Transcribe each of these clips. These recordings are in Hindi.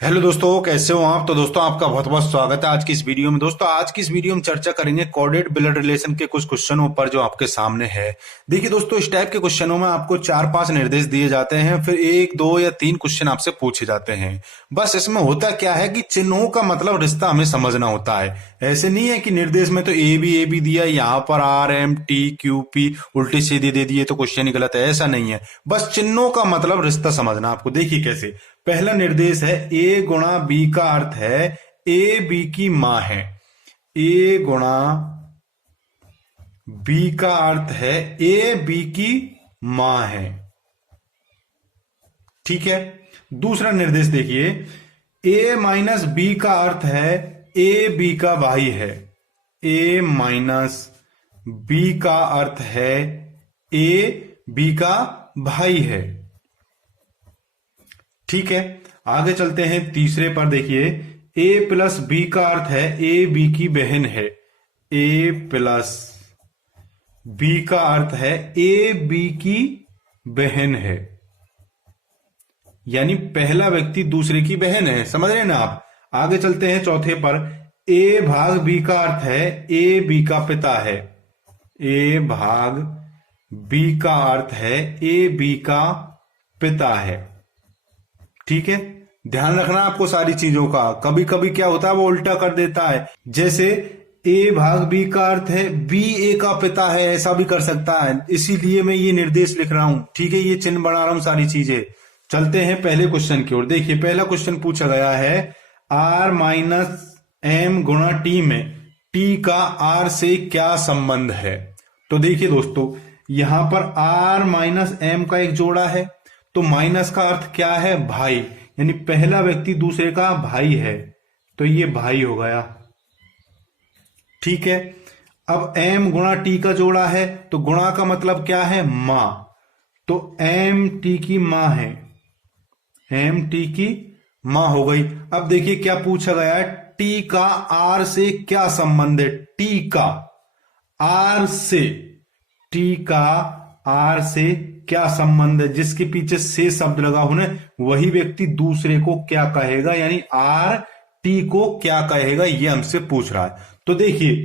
हेलो दोस्तों, कैसे हो आप। तो दोस्तों आपका बहुत बहुत स्वागत है आज की इस वीडियो में। दोस्तों आज की इस वीडियो में चर्चा करेंगे कोऑर्डिनेट ब्लड रिलेशन के कुछ क्वेश्चनों पर जो आपके सामने है। देखिए दोस्तों, इस टाइप के क्वेश्चनों में आपको 4-5 निर्देश दिए जाते हैं, फिर 1, 2 या 3 क्वेश्चन आपसे पूछे जाते हैं। बस इसमें होता क्या है कि चिन्हों का मतलब रिश्ता हमें समझना होता है। ऐसे नहीं है कि निर्देश में तो ए बी दिया, यहाँ पर RMTQP उल्टी सीधी दे दिए तो क्वेश्चन ही गलत है, ऐसा नहीं है। बस चिन्हों का मतलब रिश्ता समझना आपको। देखिए कैसे, पहला निर्देश है ए गुणा बी का अर्थ है ए बी की मां है। ए गुणा बी का अर्थ है ए बी की मां है। ठीक है। दूसरा निर्देश देखिए, ए माइनस बी का अर्थ है ए बी का भाई है। ए माइनस बी का अर्थ है ए बी का भाई है। ठीक है, आगे चलते हैं तीसरे पर। देखिए, ए प्लस बी का अर्थ है ए बी की बहन है। ए प्लस बी का अर्थ है ए बी की बहन है, यानी पहला व्यक्ति दूसरे की बहन है। समझ रहे हैं ना आप। आगे चलते हैं चौथे पर। ए भाग बी का अर्थ है ए बी का पिता है। ए भाग बी का अर्थ है ए बी का पिता है। ठीक है, ध्यान रखना आपको सारी चीजों का। कभी कभी क्या होता है, वो उल्टा कर देता है। जैसे ए भाग बी का अर्थ है बी ए का पिता है, ऐसा भी कर सकता है। इसीलिए मैं ये निर्देश लिख रहा हूं। ठीक है, ये चिन्ह बना रहा हूं सारी चीजें। चलते हैं पहले क्वेश्चन की ओर। देखिए, पहला क्वेश्चन पूछा गया है R माइनस एम गुणा टी में टी का R से क्या संबंध है। तो देखिए दोस्तों, यहां पर R माइनस एम का एक जोड़ा है, तो माइनस का अर्थ क्या है, भाई, यानी पहला व्यक्ति दूसरे का भाई है, तो ये भाई हो गया। ठीक है, अब m गुणा टी का जोड़ा है, तो गुणा का मतलब क्या है, मां, तो m टी की मां है। m टी की मां हो गई। अब देखिए क्या पूछा गया है, टी का r से क्या संबंध है। टी का r से, टी का r से क्या संबंध है। जिसके पीछे से शब्द लगा हो ना, वही व्यक्ति दूसरे को क्या कहेगा, यानी आर टी को क्या कहेगा, ये हमसे पूछ रहा है। तो देखिए,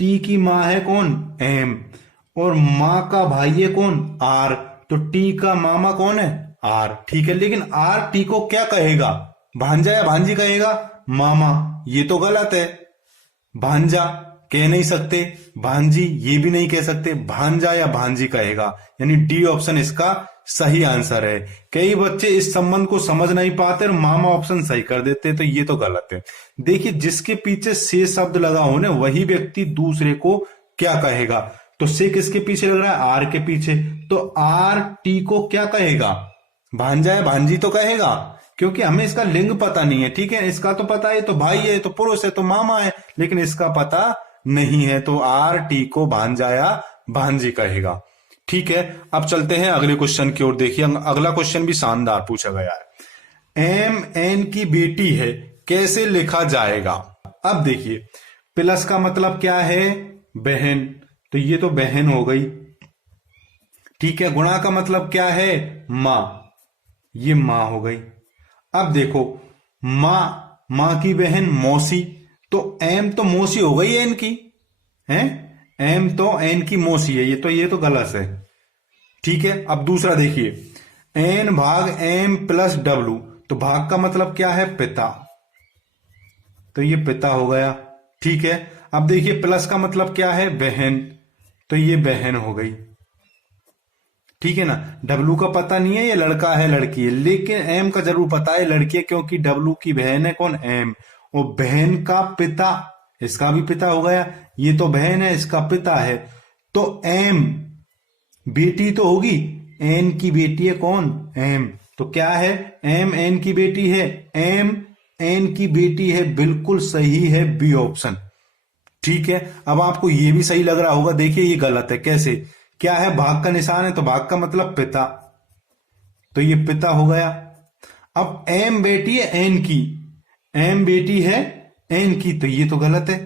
टी की मां है कौन, एम, और मां का भाई है कौन, आर, तो टी का मामा कौन है, आर। ठीक है, लेकिन आर टी को क्या कहेगा, भांजा या भांजी कहेगा, मामा, ये तो गलत है। भांजा कह नहीं सकते, भांजी ये भी नहीं कह सकते, भांजा या भांजी कहेगा, यानी डी ऑप्शन इसका सही आंसर है। कई बच्चे इस संबंध को समझ नहीं पाते और मामा ऑप्शन सही कर देते, तो ये तो गलत है। देखिए, जिसके पीछे से शब्द लगा हो ना, वही व्यक्ति दूसरे को क्या कहेगा। तो से किसके पीछे लग रहा है, आर के पीछे, तो आर टी को क्या कहेगा, भांजा या भांजी तो कहेगा, क्योंकि हमें इसका लिंग पता नहीं है। ठीक है, इसका तो पता है तो भाई है, तो पुरुष है, तो मामा है, लेकिन इसका पता नहीं है, तो आर टी को भांजा या भांजी कहेगा। ठीक है, अब चलते हैं अगले क्वेश्चन की ओर। देखिए, अगला क्वेश्चन भी शानदार पूछा गया है। एम एन की बेटी है, कैसे लिखा जाएगा। अब देखिए, प्लस का मतलब क्या है, बहन, तो ये तो बहन हो गई। ठीक है, गुणा का मतलब क्या है, मां, ये मां हो गई। अब देखो, मां की बहन मौसी, तो एम तो मौसी हो गई एन की, है, एम तो एन की मौसी है, ये तो गलत है। ठीक है, अब दूसरा देखिए, एन भाग एम प्लस डब्लू, तो भाग का मतलब क्या है, पिता, तो ये पिता हो गया। ठीक है, अब देखिए, प्लस का मतलब क्या है, बहन, तो ये बहन हो गई। ठीक है ना, डब्लू का पता नहीं है ये लड़का है लड़की है, लेकिन एम का जरूर पता है लड़की है, क्योंकि डब्लू की बहन है कौन, एम, और बहन का पिता, इसका भी पिता हो गया, ये तो बहन है, इसका पिता है, तो एम बेटी तो होगी, एन की बेटी है कौन, एम, तो क्या है, एम एन की बेटी है, एम एन की बेटी है, बिल्कुल सही है बी ऑप्शन। ठीक है, अब आपको ये भी सही लग रहा होगा। देखिए, ये गलत है। कैसे, क्या है, भाग का निशान है, तो भाग का मतलब पिता, तो ये पिता हो गया। अब एम बेटी है एन की, एम बेटी है एन की, तो ये तो गलत है।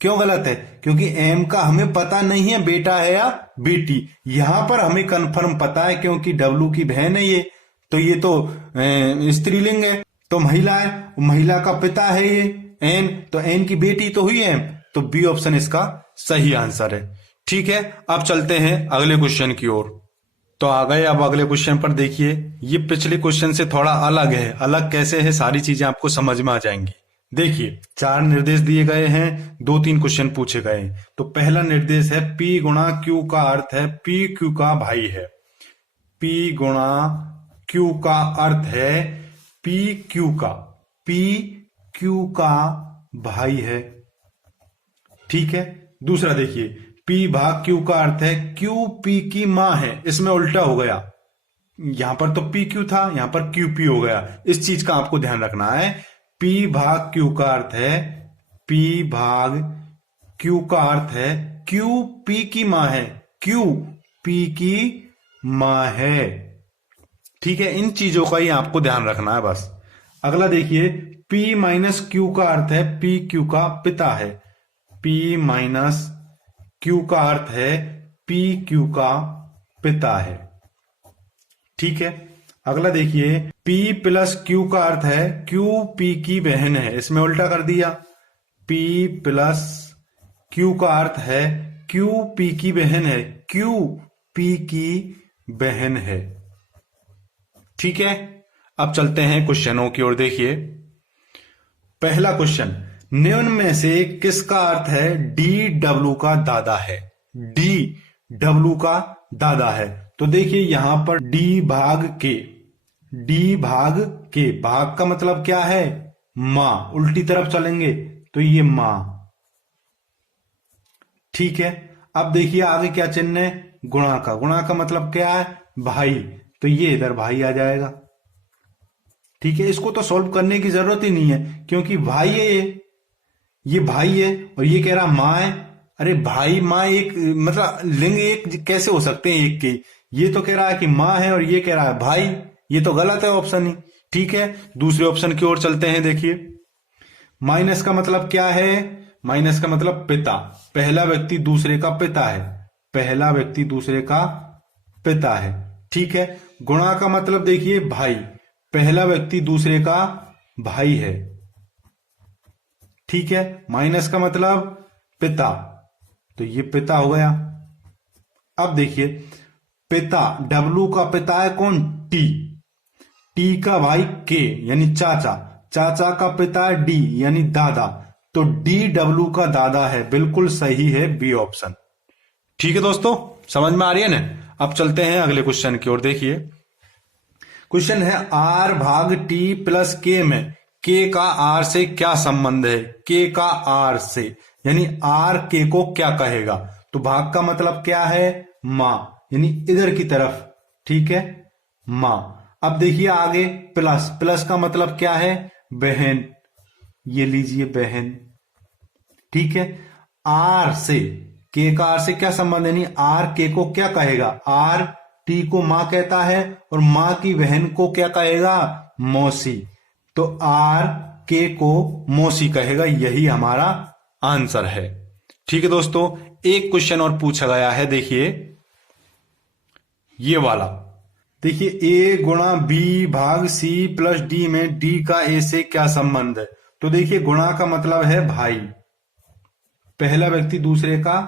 क्यों गलत है, क्योंकि एम का हमें पता नहीं है बेटा है या बेटी। यहां पर हमें कंफर्म पता है, क्योंकि डब्लू की बहन है ये, तो ये तो स्त्रीलिंग है, तो महिला है, महिला का पिता है ये एन, तो एन की बेटी तो हुई एम, तो बी ऑप्शन इसका सही आंसर है। ठीक है, अब चलते हैं अगले क्वेश्चन की ओर। तो आ गए अब अगले क्वेश्चन पर। देखिए ये पिछले क्वेश्चन से थोड़ा अलग है। अलग कैसे है, सारी चीजें आपको समझ में आ जाएंगी। देखिए 4 निर्देश दिए गए हैं, 2-3 क्वेश्चन पूछे गए हैं। तो पहला निर्देश है P गुणा Q का अर्थ है P Q का भाई है। P गुणा Q का अर्थ है P Q का भाई है। ठीक है, दूसरा देखिए P भाग Q का अर्थ है Q P की मां है। इसमें उल्टा हो गया, यहां पर तो P Q था, यहां पर Q P हो गया। इस चीज का आपको ध्यान रखना है। P भाग Q का अर्थ है, P भाग Q का अर्थ है Q P की मां है, Q P की मां है। ठीक है, इन चीजों का ही आपको ध्यान रखना है बस। अगला देखिए P माइनस Q का अर्थ है P Q का पिता है। P माइनस Q का अर्थ है P Q का पिता है। ठीक है, अगला देखिए P प्लस Q का अर्थ है Q P की बहन है। इसमें उल्टा कर दिया। P प्लस Q का अर्थ है Q P की बहन है, Q P की बहन है। ठीक है, अब चलते हैं क्वेश्चनों की ओर। देखिए पहला क्वेश्चन, निम्न में से किसका अर्थ है डी डब्ल्यू का दादा है। डी डब्ल्यू का दादा है। तो देखिए यहां पर डी भाग के, डी भाग के, भाग का मतलब क्या है, मां। उल्टी तरफ चलेंगे तो ये मां। ठीक है, अब देखिए आगे क्या चिन्ह है, गुणा का। गुणा का मतलब क्या है, भाई, तो ये इधर भाई आ जाएगा। ठीक है, इसको तो सॉल्व करने की जरूरत ही नहीं है क्योंकि भाई है ये भाई है और ये कह रहा मां है। अरे भाई मां एक, मतलब लिंग एक कैसे हो सकते हैं एक के। ये तो कह रहा है कि मां है और ये कह रहा है भाई, ये तो गलत है ऑप्शन ही। ठीक है, दूसरे ऑप्शन की ओर चलते हैं। देखिए माइनस का मतलब क्या है, माइनस का मतलब पिता। पहला व्यक्ति दूसरे का पिता है, पहला व्यक्ति दूसरे का पिता है। ठीक है, गुणा का मतलब देखिए भाई, पहला व्यक्ति दूसरे का भाई है। ठीक है, माइनस का मतलब पिता, तो ये पिता हो गया। अब देखिए पिता, डब्लू का पिता है कौन, टी। टी का भाई के यानी चाचा, चाचा का पिता है डी यानी दादा, तो डी डब्लू का दादा है। बिल्कुल सही है बी ऑप्शन। ठीक है दोस्तों, समझ में आ रही है ना। अब चलते हैं अगले क्वेश्चन की ओर। देखिए क्वेश्चन है आर भाग टी प्लस के में के का आर से क्या संबंध है। के का आर से यानी आर के को क्या कहेगा। तो भाग का मतलब क्या है, मां, यानी इधर की तरफ। ठीक है, मां। अब देखिए आगे प्लस, प्लस का मतलब क्या है, बहन, ये लीजिए बहन। ठीक है, आर से, के का आर से क्या संबंध है, यानी आर के को क्या कहेगा, आर टी को मां कहता है और मां की बहन को क्या कहेगा, मौसी। तो आर के को मौसी कहेगा, यही हमारा आंसर है। ठीक है दोस्तों, एक क्वेश्चन और पूछा गया है। देखिए ये वाला, देखिए ए गुणा बी भाग सी प्लस डी में डी का ए से क्या संबंध है। तो देखिए गुणा का मतलब है भाई, पहला व्यक्ति दूसरे का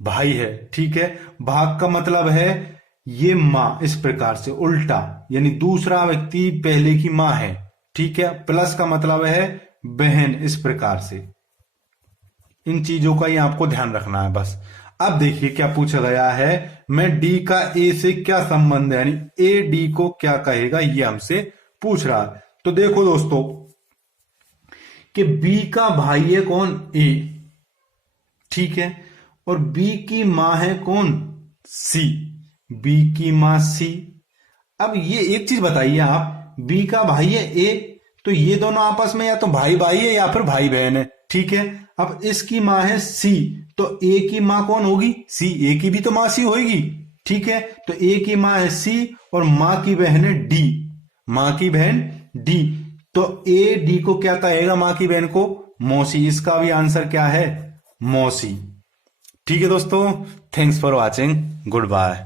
भाई है। ठीक है, भाग का मतलब है ये मां, इस प्रकार से उल्टा, यानी दूसरा व्यक्ति पहले की मां है। ठीक है, प्लस का मतलब है बहन, इस प्रकार से। इन चीजों का ही आपको ध्यान रखना है बस। अब देखिए क्या पूछा गया है, मैं डी का ए से क्या संबंध है, यानी ए डी को क्या कहेगा, ये हमसे पूछ रहा है। तो देखो दोस्तों कि बी का भाई है कौन, ए। ठीक है, और बी की मां है कौन, सी। बी की मां सी। अब ये एक चीज बताइए आप, बी का भाई है ए, तो ये दोनों आपस में या तो भाई भाई है या फिर भाई बहन है। ठीक है, अब इसकी मां है सी, तो ए की मां कौन होगी, सी। ए की भी तो मां सी होगी। ठीक है, तो ए की मां है सी और मां की बहन है डी, मां की बहन डी। तो ए डी को क्या कहेगा, मां की बहन को मौसी। इसका भी आंसर क्या है, मौसी। ठीक है दोस्तों, thanks for watching, good bye.